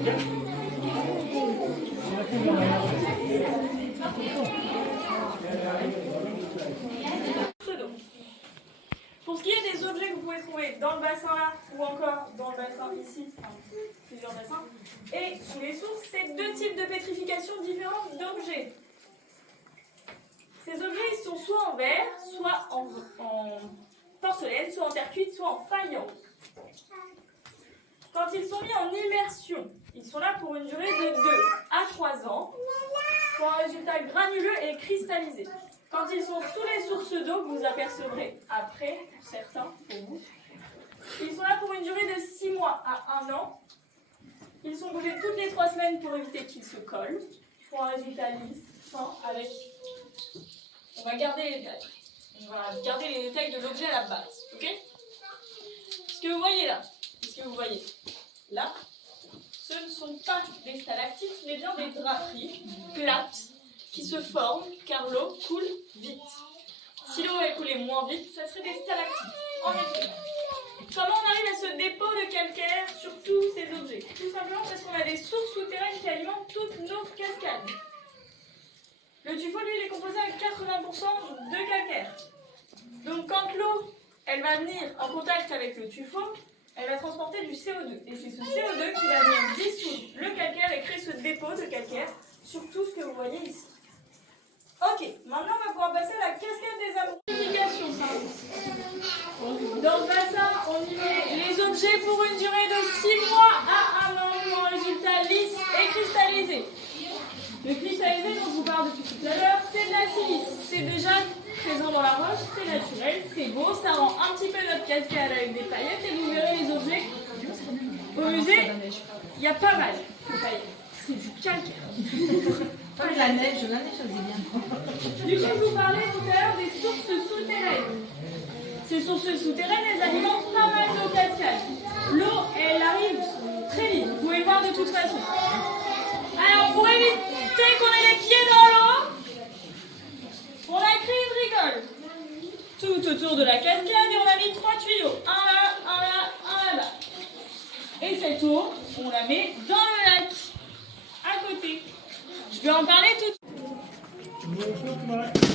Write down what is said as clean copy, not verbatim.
Pour ce qui est des objets que vous pouvez trouver dans le bassin là, ou encore dans le bassin ici, enfin, plusieurs bassins, et sous les sources, c'est deux types de pétrification différents d'objets. Ces objets, ils sont soit en verre, soit en porcelaine, soit en terre cuite, soit en faïence. Quand ils sont mis en immersion, ils sont là pour une durée de 2 à 3 ans, pour un résultat granuleux et cristallisé. Quand ils sont sous les sources d'eau, vous apercevrez après, certains pour vous, ils sont là pour une durée de 6 mois à 1 an. Ils sont bougés toutes les 3 semaines pour éviter qu'ils se collent, pour un résultat lisse, fin, avec... On va garder les détails. On va garder les détails de l'objet à la base, ok? Ce que vous voyez là, ce que vous voyez là, ce ne sont pas des stalactites, mais bien des draperies plates qui se forment car l'eau coule vite. Si l'eau elle coulait moins vite, ça serait des stalactites. En effet. Comment on arrive à ce dépôt de calcaire sur tous ces objets? Tout simplement parce qu'on a des sources souterraines qui alimentent toutes nos cascades. Le tuffeau, lui, il est composé à 80% de calcaire. Donc quand l'eau, elle va venir en contact avec le tuffeau, elle va transporter du CO2. Et c'est ce CO2 qui va venir dissoudre le calcaire et créer ce dépôt de calcaire sur tout ce que vous voyez ici. Ok, maintenant on va pouvoir passer à la cascade des amplifications. Dans ce bassin, on y met les objets pour une durée de 6 mois à 1 an pour un résultat lisse et cristallisé. Le cristallisé dont je vous parle depuis tout à l'heure, c'est de la silice. C'est déjà présent dans la roche, c'est naturel, c'est beau, ça rend un petit peu notre cascade avec des paillettes et vous verrez les objets. Au musée, il y a pas mal de paillettes. C'est du calcaire. Pas de la neige, ça c'est bien. Du coup, je vous parlais tout à l'heure des sources souterraines. Ces sources souterraines, elles alimentent pas mal nos cascades. L'eau, elle arrive très vite, vous pouvez le voir de toute façon. Alors, pour éviter qu'on ait les pieds dans l'eau, on a créé une rigole tout autour de la cascade et on a mis 3 tuyaux. Un là, un là, un là-bas. Et cette eau, on la met dans le lac, à côté. Je vais en parler tout de suite.